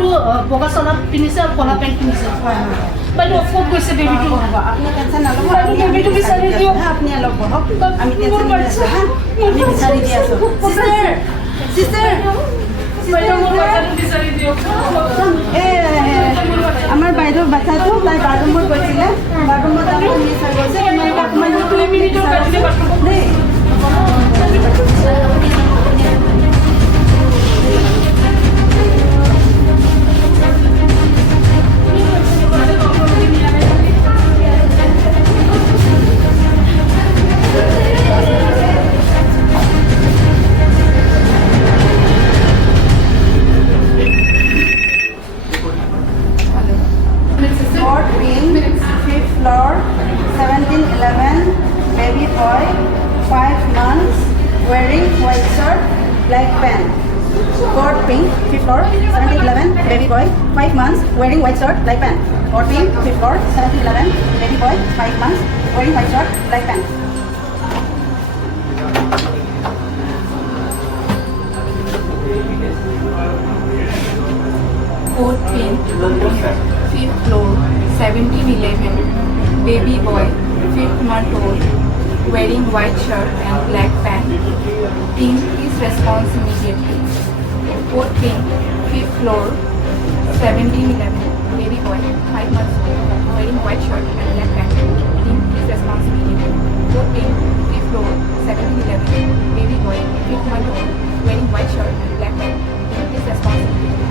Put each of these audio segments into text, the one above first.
ল'ৰাটো বগা চাৰ্ট পিন্ধিছে আৰু ক'লা পেণ্ট পিন্ধিছে বাইদেউ ক'ত গৈছে বেবীটো আপুনি টেনশ্যন নল'ব বেবীটো বিচাৰি দিয়ক আপুনি অলপ বহক আমি টেনশ্যন লৈ আছোঁ হা আমি বিচাৰি দি আছোঁ চিষ্টাৰ বাইদেউ মোৰ বাচ্চাটো বিচাৰি দিয়ক আমাৰ বাইদেউৰ বাচ্চাটো তাই বাথৰুমত গৈছিলে বাথৰুমত গৈছে দেই baby boy, 5 months, wearing white shirt, black pant. Court pink, 5th floor, 1711, baby boy, 5 months, wearing white shirt, black pant. Court pink, 5th floor, 1711, baby boy, 5 months, wearing white shirt, black pant. Court pink, 5th floor, 1711, baby boy, 5th month old, wearing white shirt and black pant. Team, please respond immediately. Code pink, 5th floor, 1711, baby boy, 5 months old, wearing white shirt and black pant. Team, please respond immediately. Code pink, 5th floor, 1711, baby boy, 5th month old, wearing white shirt and black pant. Team, please respond immediately.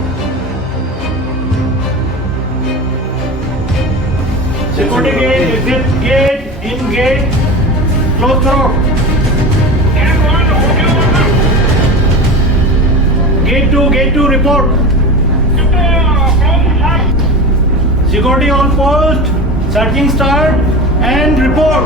Security gate, exit gate, in gate, close करो. Gate 2, report. Security on post, searching start and report.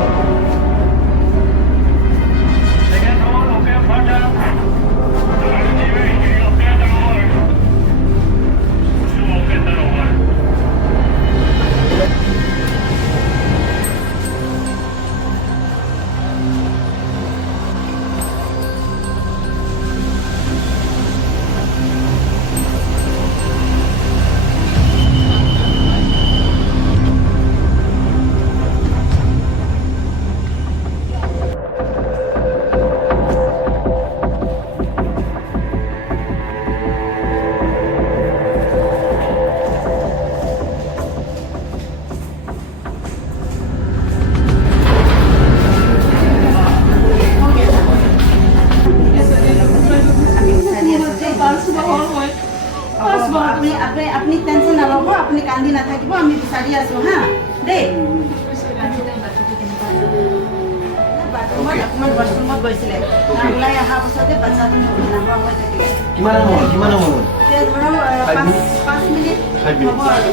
আপনি tension নল'ব আপুনি কান্দি নাথাকিব আমি বিচাৰি আছোঁ হা দেই অকণমান বাথৰুমত গৈছিলে ওলাই অহাৰ পাছতে বাচ্চাটো নোহোৱা হৈ থাকিলে কিমান সময় এতিয়া ধৰক 5 মিনিট হ'ব আৰু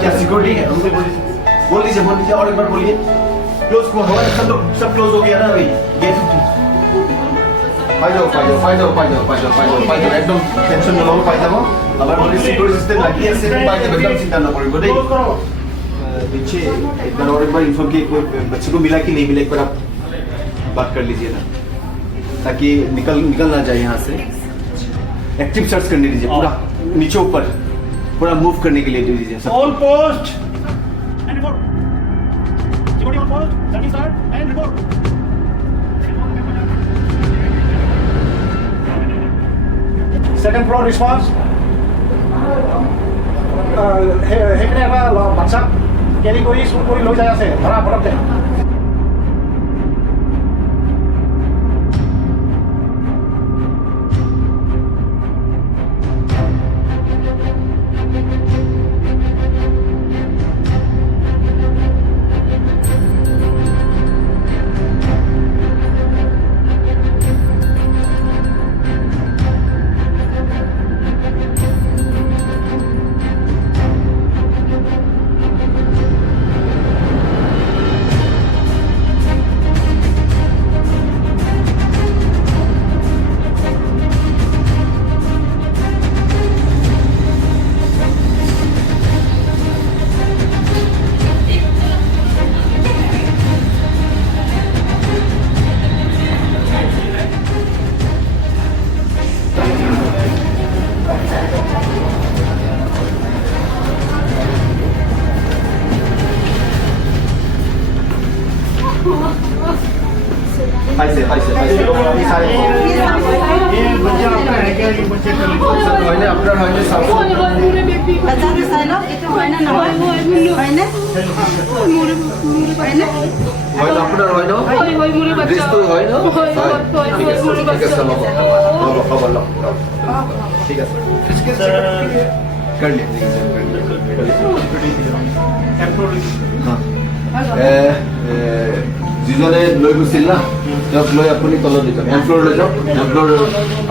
क्या सिक्योरिटी है उनसे बोल दीजिए और एक बार बोलिए क्लोज हुआ सब क्लोज हो गया ना अभी गेट एकदम टेंशन नल'ব পাই যাব আমাৰ মানে সিকিউরিটি সিস্টেম লাগি আছে পাই যাব एकदम চিন্তা নকৰিব দেই पीछे एक बार और एक बार इन्फॉर्म किए कोई बच्चे को मिला कि नहीं मिला एक बार आप बात कर लीजिए ना ताकि निकल ना जाए यहाँ से एक्टिव सर्च करने दीजिए पूरा नीचे ऊपर पूरा मूव करने के लिए दे दीजिए on post and report security on post searching start and report second floor response हेकने का बच्चा कैरी कोई स्कूल कोई लोग जाया से धरा पड़ते হয়নে আপনার হয়নে সাপোর্ট বাচ্চাটো চাই লওক এইটো হয় নে নহয় হয়নে হয়নে হয়তো আপনার হয় না দৃষ্টি হয় না ঠিক আছে খবর লওক ঠিক আছে कर लिया যিজনে লৈ গৈছিল না তেওঁক লৈ আপুনি তলত লৈ যাওক এমপ্লয়ৰ লৈ যাওক এমপ্লয়ৰ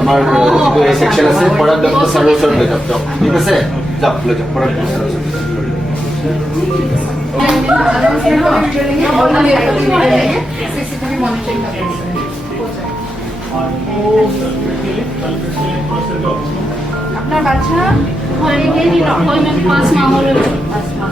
আমাৰ যিটো ছেকশ্যন আছে প্ৰডাক্ট ডক্টৰ ছাৰৰ ওচৰত লৈ যাওক ঠিক আছে যাওক লৈ যাওক প্ৰডাক্ট ডক্টৰ ছাৰৰ ওচৰত আপনার বাচ্চা হয় মেম 5 মাহ হলো 5 মাহ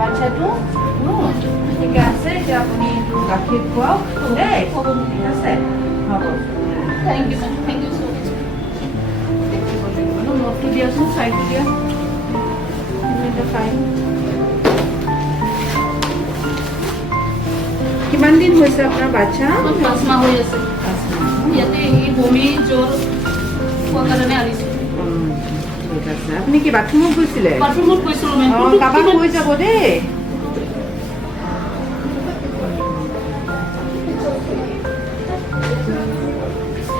বাচ্চাটো ঠিক আছে এতিয়া আপুনি গাখীৰ খুৱাওক দেই ঠিক আছে হ'ব thank you ma'am thank you so much নোটটো দিয়াচোন চাইটো দিয়া কিমান দিন হৈছে আপোনাৰ বাচ্চা 5 মাহ হৈ আছে ইয়াতে এই বমি জ্বৰ হোৱাৰ কাৰণে আহিছে ঠিক আছে আপুনি কি বাথৰুমত গৈছিলে বাথৰুমত গৈছিলোঁ মেম কাবাক কৈ যাব দেই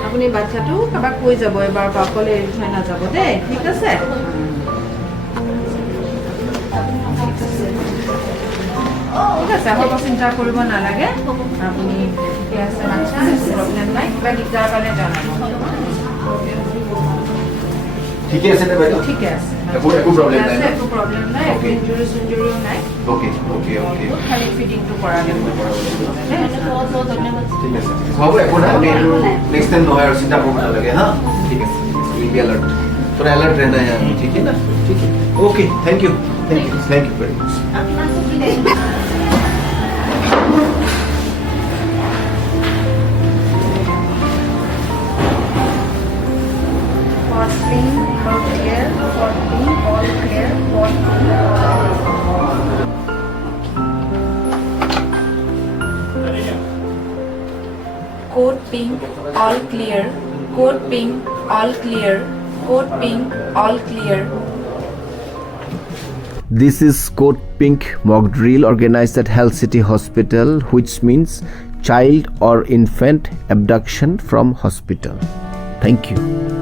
আপুনি বাচ্চাটো কাবাক কৈ যাব এবাৰ অকলে এৰি থৈ নাযাব দেই ঠিক আছে ঠিক আছে হ'ব চিন্তা কৰিব নালাগে আপুনি ঠিকে আছে বাচ্চা প্ৰব্লেম নাই কিবা দিগদাৰ পালে জনাব ঠিকে আছে নে বাইদেউ ঠিকে আছে একো প্ৰব্লেম নাই একো প্ৰব্লেম নাই একো ইনজুৰিও নাই ওকে ওকে ওকে খালি ফিডিংটো কৰালে বহুত বহুত ধন্যবাদ ঠিক আছে হ'ব একো নাই আমি নেক্সট টাইম নহয় আৰু চিন্তা কৰিব নালাগে হা ঠিক আছে উইল বি अलर्ट थोड़ा अलर्ट रहना है ठीक है ना ठीक है okay thank you very much Code pink, all clear. Code pink, all clear. Code pink, all clear. This is Code Pink mock drill organized at Health City Hospital, which means child or infant abduction from hospital. Thank you.